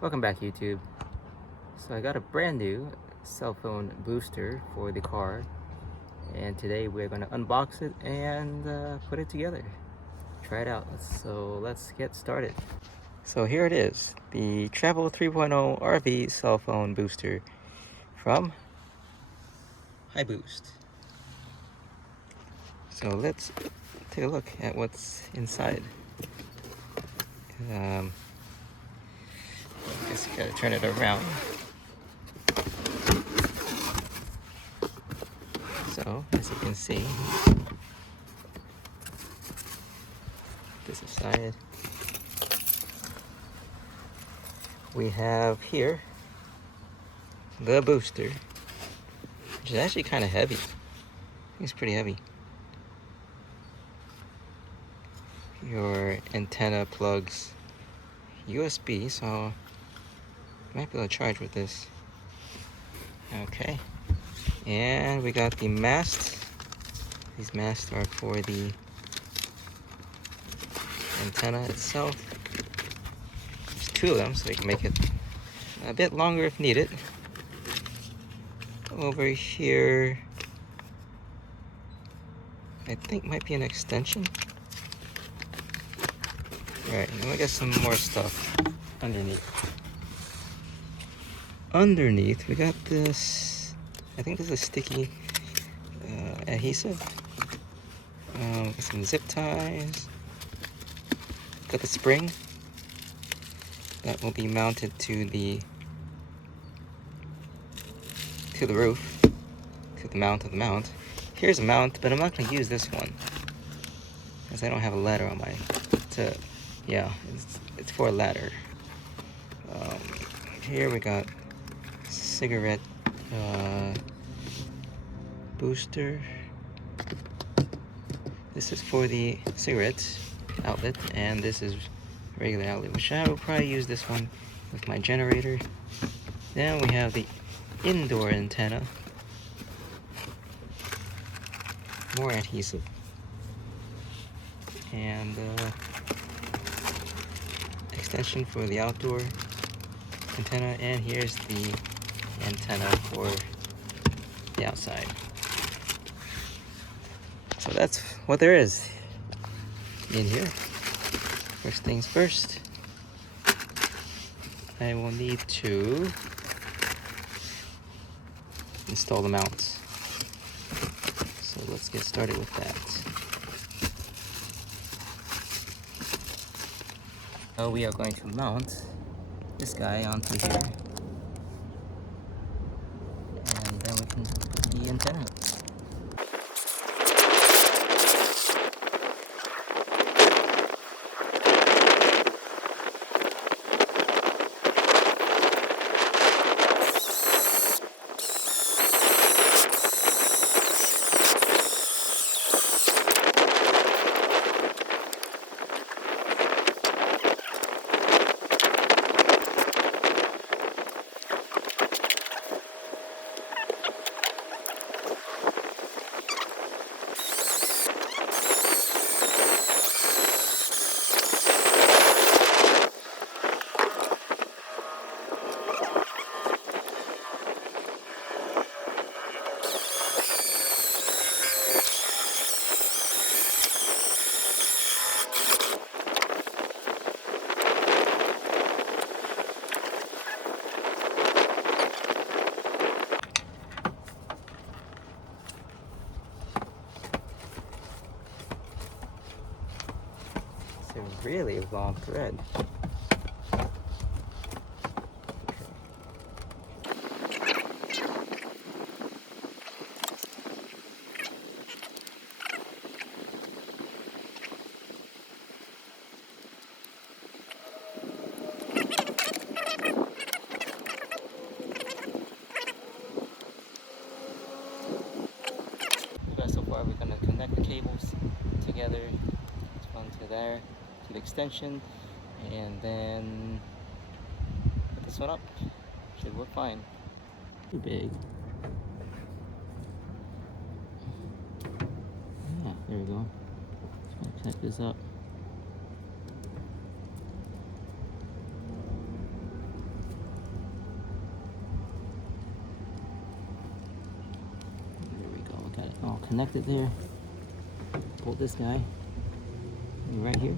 Welcome back, YouTube. So I got a brand new cell phone booster for the car, and today we're going to unbox it and put it together. Try it out. So let's get started. So here it is, the Travel 3.0 RV cell phone booster from HiBoost. So let's take a look at what's inside. I guess you gotta turn it around. So, as you can see, this aside, we have here the booster, which is actually kind of heavy. I think it's pretty heavy. Your antenna plugs, USB, so you might be able to charge with this. Okay, and we got the mast. These masts are for the antenna itself. There's two of them, so you can make it a bit longer if needed. Over here, I think might be an extension. Alright, now we got some more stuff underneath. Underneath, we got this, I think this is sticky adhesive. Got some zip ties. Got the spring that will be mounted to the roof, to the mount of the mount. Here's a mount, but I'm not going to use this one because I don't have a ladder on my. Yeah, it's for a ladder. Here we got cigarette booster. This is for the cigarette outlet, and this is regular outlet, which I will probably use this one with my generator. Then we have the indoor antenna, more adhesive, and extension for the outdoor antenna, and here's the antenna for the outside. So that's what there is in here. First things first, I will need to install the mounts. So let's get started with that. So we are going to mount this guy onto here, and then we can put the antenna. It's a really long thread. So far we're going to connect the cables together. This one to there, to the extension, and then put this one up. Should work fine. Too big. Yeah, there we go. Just going to connect this up. all connected there. Pull this guy right here.